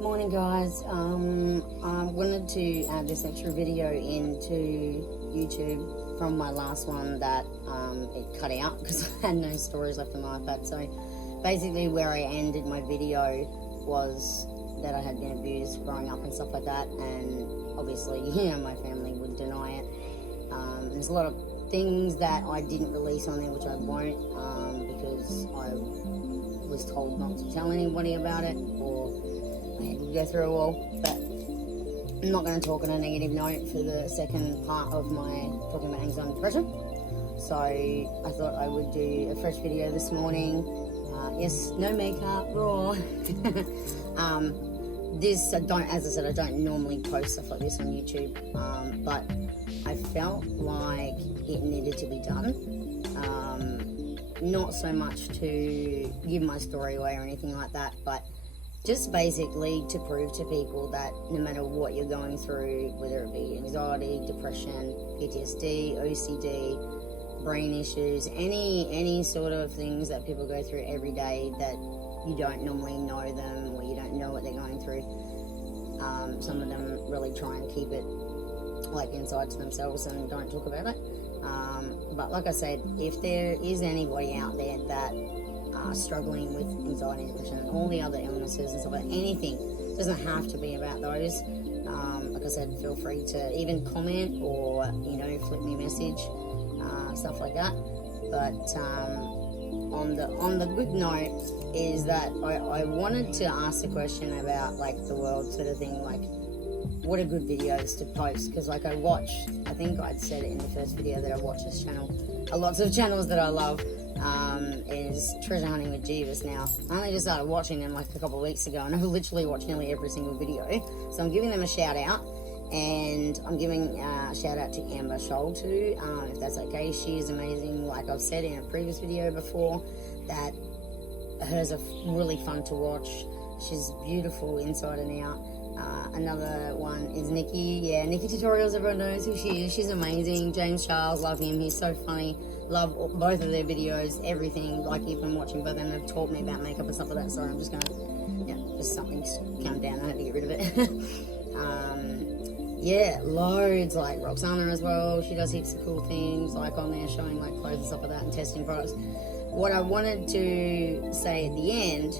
Morning guys, I wanted to add this extra video into YouTube from my last one that it cut out because I had no stories left on my iPad. So basically where I ended my video was that I had been abused growing up and stuff like that, and obviously, you know, my family would deny it. There's a lot of things that I didn't release on there which I won't, because I was told not to tell anybody about it, or I had to go through a wall. But I'm not going to talk on a negative note for the second part of my talking about anxiety and depression. So I thought I would do a fresh video this morning. Yes, no makeup, raw. This, as I said, I don't normally post stuff like this on YouTube, but I felt like it needed to be done. Not so much to give my story away or anything like that, but just basically to prove to people that no matter what you're going through, whether it be anxiety, depression, PTSD, OCD, brain issues, any sort of things that people go through every day that you don't normally know them, or you don't know what they're going through. Some of them really try and keep it like inside to themselves and don't talk about it. But like I said, if there is anybody out there that are struggling with anxiety and depression and all the other illnesses and stuff like that, anything, it doesn't have to be about those. Like I said, feel free to even comment or, you know, flip me a message, stuff like that. But on the good note is that I wanted to ask the question about like the world sort of thing, like what are good videos to post, because like I think I'd said it in the first video that I watch this channel, lots of channels that I love, is Treasure Hunting with Jeeves. Now I only just started watching them like a couple of weeks ago, and I've literally watched nearly every single video, so I'm giving them a shout out. And I'm giving a shout out to Amber Shoal too, if that's okay. She is amazing. Like I've said in a previous video before, that hers are really fun to watch. She's beautiful inside and out. Another one is Nikki. Yeah, Nikki Tutorials, everyone knows who she is. She's amazing. James Charles, love him. He's so funny. Love both of their videos, everything. Like even watching both of them, they've taught me about makeup and stuff like that. Sorry, I'm just gonna, just something's come down. I have to get rid of it. Yeah, loads, like Roxana as well. She does heaps of cool things, like on there showing like clothes and stuff like that and testing products. What I wanted to say at the end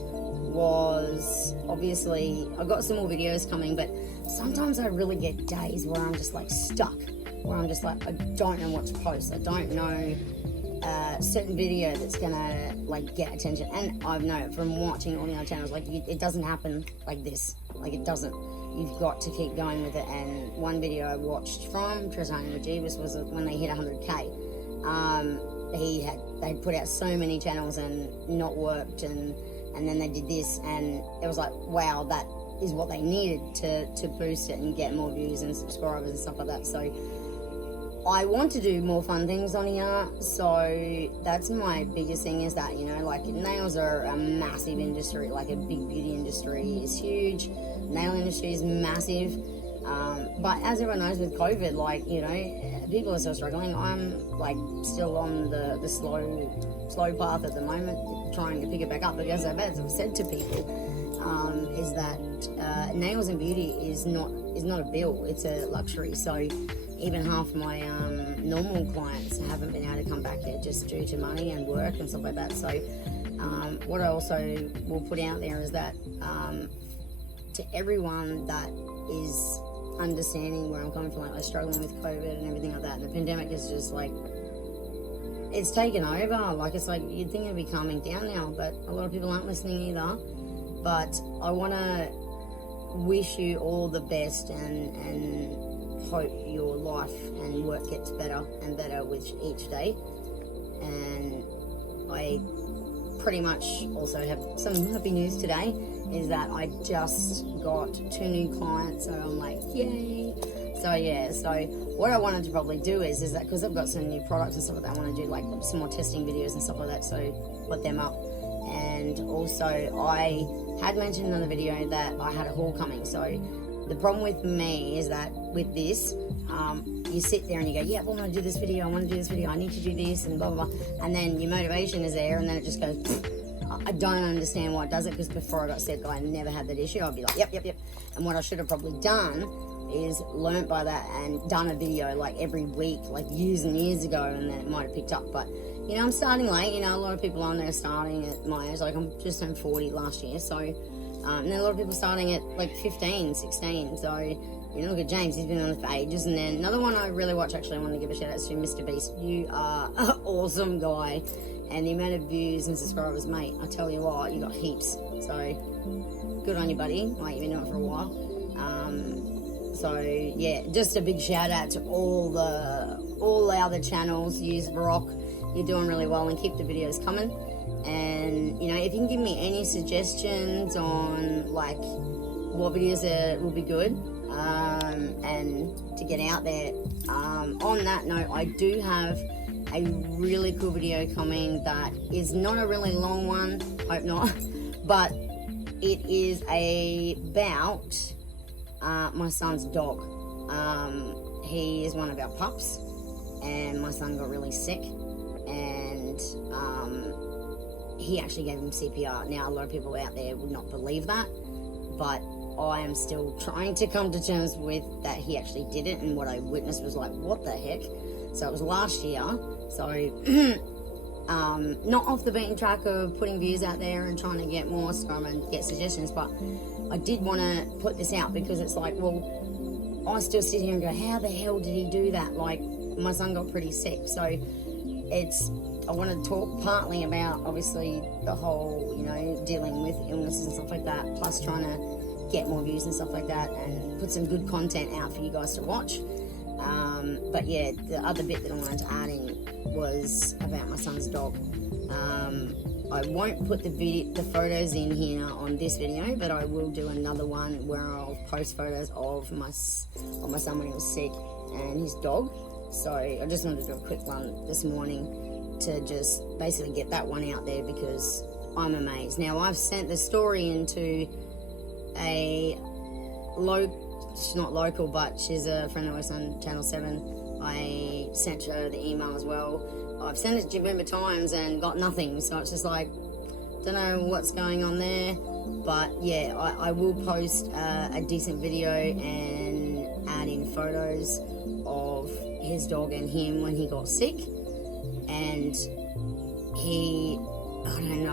was, obviously, I've got some more videos coming, but sometimes I really get days where I'm just like stuck, where I'm just like, I don't know what to post. I don't know a certain video that's gonna like get attention. And I know from watching all the other channels, like it doesn't happen like this. Like it doesn't. You've got to keep going with it. And one video I watched from Treasure Hunting with Jeeves was when they hit 100k. They'd put out so many channels and not worked, and then they did this, and it was like, wow, that is what they needed to boost it and get more views and subscribers and stuff like that. So I want to do more fun things on here, so that's my biggest thing, is that, you know, like nails are a massive industry, like a big beauty industry is huge, nail industry is massive, but as everyone knows with COVID, like, you know, people are still struggling. I'm like still on the slow path at the moment, trying to pick it back up, but as I've said to people, is that nails and beauty is not a bill, it's a luxury. So even half my normal clients haven't been able to come back yet, just due to money and work and stuff like that. So what I also will put out there is that to everyone that is understanding where I'm coming from, like struggling with COVID and everything like that, and the pandemic is just like, it's taken over. Like, it's like you'd think it'd be calming down now, but a lot of people aren't listening either. But I want to wish you all the best and hope your life and work gets better and better with each day. And I pretty much also have some happy news today, is that I just got 2 new clients, so I'm like, yay. So yeah, so what I wanted to probably do is that, because I've got some new products and stuff like that, I want to do like some more testing videos and stuff like that, so put them up. And also I had mentioned in another video that I had a haul coming. So the problem with me is that with this, you sit there and you go, yeah, well, I want to do this video, I want to do this video, I need to do this, and blah, blah, blah. And then your motivation is there, and then it just goes, I don't understand why it does it, because before I got sick, I never had that issue. I'd be like, yep. And what I should have probably done is learnt by that and done a video like every week, like years and years ago, and then it might have picked up. But, you know, I'm starting late. You know, a lot of people on there starting at my age. Like, I'm just turned 40 last year, so, and then a lot of people starting at like 15, 16, so, you know, look at James, he's been on it for ages. And then another one I really watch, actually, I want to give a shout out to Mr. Beast. You are an awesome guy, and the amount of views and subscribers, mate, I tell you what, you got heaps. So, good on you, buddy. Like, you've been doing it for a while. So yeah, just a big shout out to all the other channels. Use Rock, you're doing really well, and keep the videos coming. And you know, if you can give me any suggestions on like what videos will be good, and to get out there. On that note, I do have a really cool video coming that is not a really long one, hope not, but it is about my son's dog. He is one of our pups, and my son got really sick, and he actually gave him CPR. Now, a lot of people out there would not believe that, but I am still trying to come to terms with that he actually did it, and what I witnessed was like, what the heck? So it was last year, so not off the beaten track of putting views out there and trying to get more scrum and get suggestions, but I did want to put this out because it's like, well, I still sit here and go, how the hell did he do that? Like, my son got pretty sick, so I want to talk partly about, obviously, the whole, you know, dealing with illnesses and stuff like that, plus trying to get more views and stuff like that, and put some good content out for you guys to watch. But yeah, the other bit that I wanted to add in was about my son's dog. I won't put the photos in here on this video, but I will do another one where I'll post photos of my son when he was sick and his dog. So I just wanted to do a quick one this morning to just basically get that one out there, because I'm amazed. Now, I've sent the story into a she's not local, but she's a friend of ours on Channel 7. I sent her the email as well. I've sent it to Jimboomba times and got nothing, so it's just like, don't know what's going on there. But yeah, I will post a decent video and add in photos of his dog and him when he got sick. And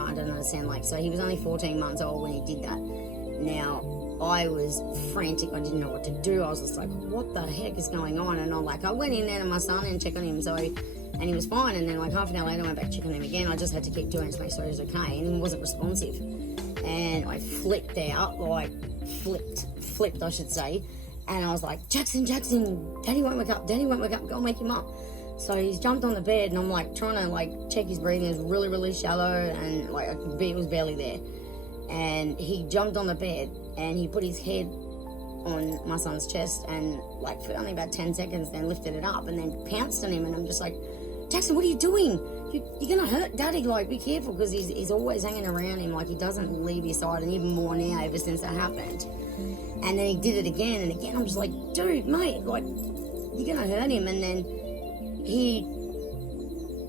I don't understand, like, so he was only 14 months old when he did that. Now, I was frantic. I didn't know what to do. I was just like, what the heck is going on? And I went in there to my son and checked on him, and he was fine. And then like half an hour later, I went back to check on him again. I just had to keep doing it to make sure he was okay, and he wasn't responsive. And I flipped out, like flipped, I should say. And I was like, Jackson, Daddy won't wake up, go make him up. So he's jumped on the bed, and I'm like trying to like check his breathing. It was really, really shallow, and like it was barely there. And he jumped on the bed, and he put his head on my son's chest, and like for only about 10 seconds, then lifted it up and then pounced on him. And I'm just like, Jackson, what are you doing? You're gonna hurt Daddy, like be careful, because he's always hanging around him, like he doesn't leave your side, and even more now ever since that happened. And then he did it again and again. I'm just like, dude, mate, like you're gonna hurt him. And then he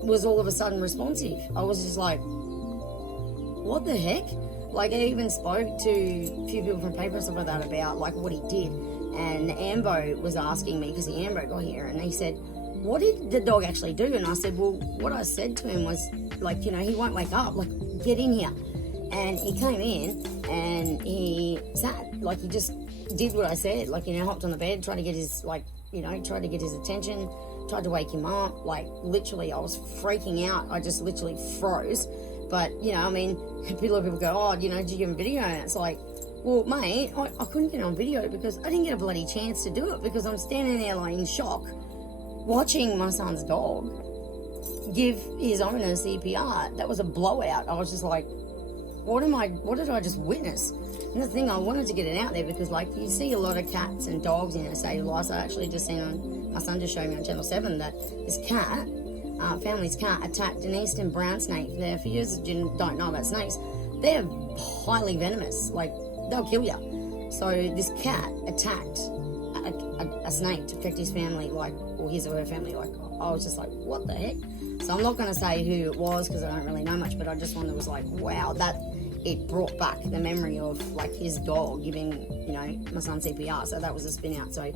was all of a sudden responsive. I was just like, what the heck? Like, I even spoke to a few people from paper and stuff like that about like what he did. And Ambo was asking me, because the Ambo got here, and he said, what did the dog actually do? And I said, well, what I said to him was like, you know, he won't wake up, like get in here. And he came in and he sat, like he just did what I said, like, you know, hopped on the bed, tried to get his, like, you know, tried to get his attention, tried to wake him up. Like literally I was freaking out. I just literally froze. But, you know, I mean, a lot of people go, oh, you know, did you get a video? And it's like, well, mate, I couldn't get it on video because I didn't get a bloody chance to do it, because I'm standing there like in shock watching my son's dog give his owner CPR. That was a blowout. I was just like, what did I just witness? And the thing, I wanted to get it out there because, like, you see a lot of cats and dogs in state of life. I actually just seen on, my son just showed me on Channel 7 that this cat, family's cat, attacked an eastern brown snake. There, for you who don't know about snakes, they're highly venomous. Like, they'll kill you. So this cat attacked a snake to protect his family, like, or his or her family, like, I was just like, what the heck? So I'm not going to say who it was because I don't really know much, but I just wanted, was like, wow, that it brought back the memory of like his dog giving, you know, my son CPR. So that was a spin out. So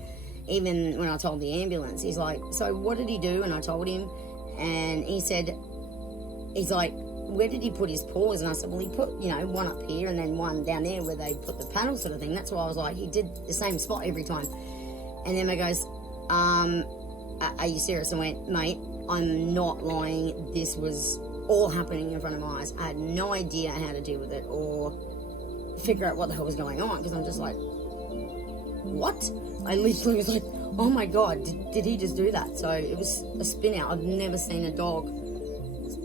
even when I told the ambulance, he's like, so what did he do? And I told him, and he said, he's like, where did he put his paws? And I said, well, he put, you know, one up here and then one down there where they put the panel sort of thing. That's why I was like, he did the same spot every time. And then he goes, are you serious? I went, mate, I'm not lying. This was all happening in front of my eyes. I had no idea how to deal with it or figure out what the hell was going on, because I'm just like, what? I literally was like, oh my God, did he just do that? So it was a spin out. I've never seen a dog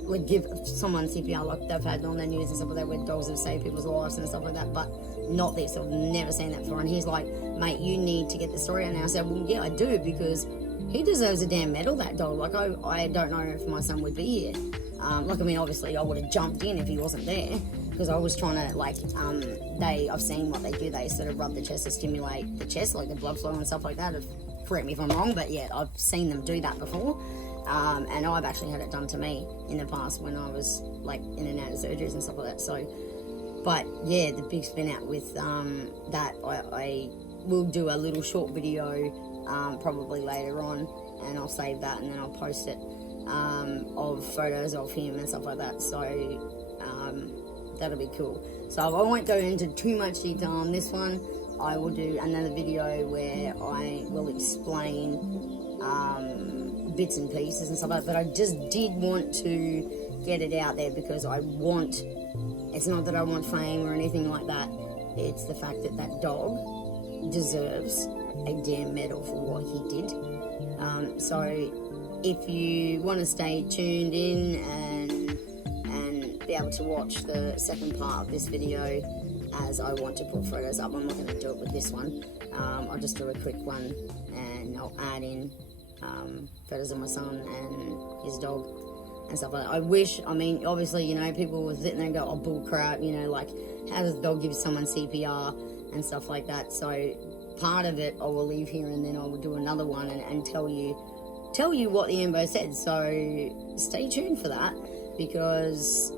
like give someone CPR like they've had on their news and stuff like that, where dogs have saved people's lives and stuff like that, but not this. I've never seen that before. And he's like, mate, you need to get the story out now. I said, well, yeah, I do, because he deserves a damn medal, that dog. Like, I don't know if my son would be here. Like, I mean, obviously I would have jumped in if he wasn't there, because I was trying to, like, I've seen what they do. They sort of rub the chest to stimulate the chest, like the blood flow and stuff like that. Correct me if I'm wrong, but yeah, I've seen them do that before. And I've actually had it done to me in the past when I was, like, in and out of surgeries and stuff like that. So, but yeah, the big spin out with that, I will do a little short video probably later on, and I'll save that and then I'll post it, of photos of him and stuff like that. So that'll be cool. So I won't go into too much detail on this one. I will do another video where I will explain bits and pieces and stuff like that, but I just did want to get it out there because it's not that I want fame or anything like that. It's the fact that that dog deserves a damn medal for what he did. So if you want to stay tuned in and be able to watch the second part of this video, as I want to put photos up, I'm not going to do it with this one. I'll just do a quick one and I'll add in photos of my son and his dog and stuff like that. I wish, I mean, obviously, you know, people were sitting there and go, oh, bull crap, you know, like, how does the dog give someone CPR and stuff like that? So part of it I will leave here, and then I will do another one and tell you what the info said. So stay tuned for that, because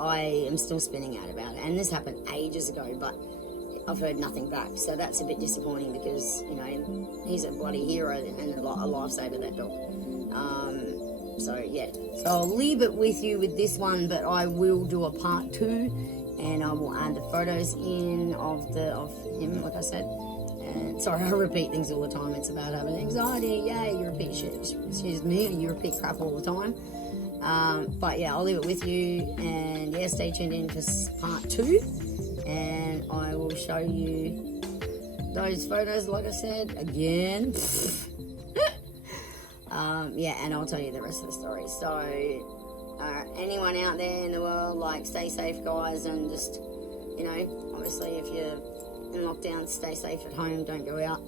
I am still spinning out about it, and this happened ages ago, but I've heard nothing back. So that's a bit disappointing, because, you know, he's a bloody hero and a lifesaver, that dog. So yeah, so I'll leave it with you with this one, but I will do a part 2, and I will add the photos in of him, like I said. And sorry, I repeat things all the time. It's about having anxiety. Yeah, you repeat shit. Excuse me, you repeat crap all the time. But yeah, I'll leave it with you, and yeah, stay tuned in for part 2, and I will show you those photos, like I said, again. Yeah, and I'll tell you the rest of the story. So, anyone out there in the world, like, stay safe, guys, and just, you know, obviously if you're in lockdown, stay safe at home, don't go out.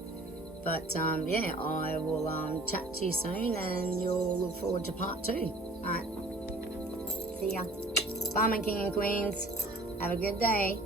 But, yeah, I will chat to you soon, and you'll look forward to part 2. Alright, see ya. Bye, my king and queens. Have a good day.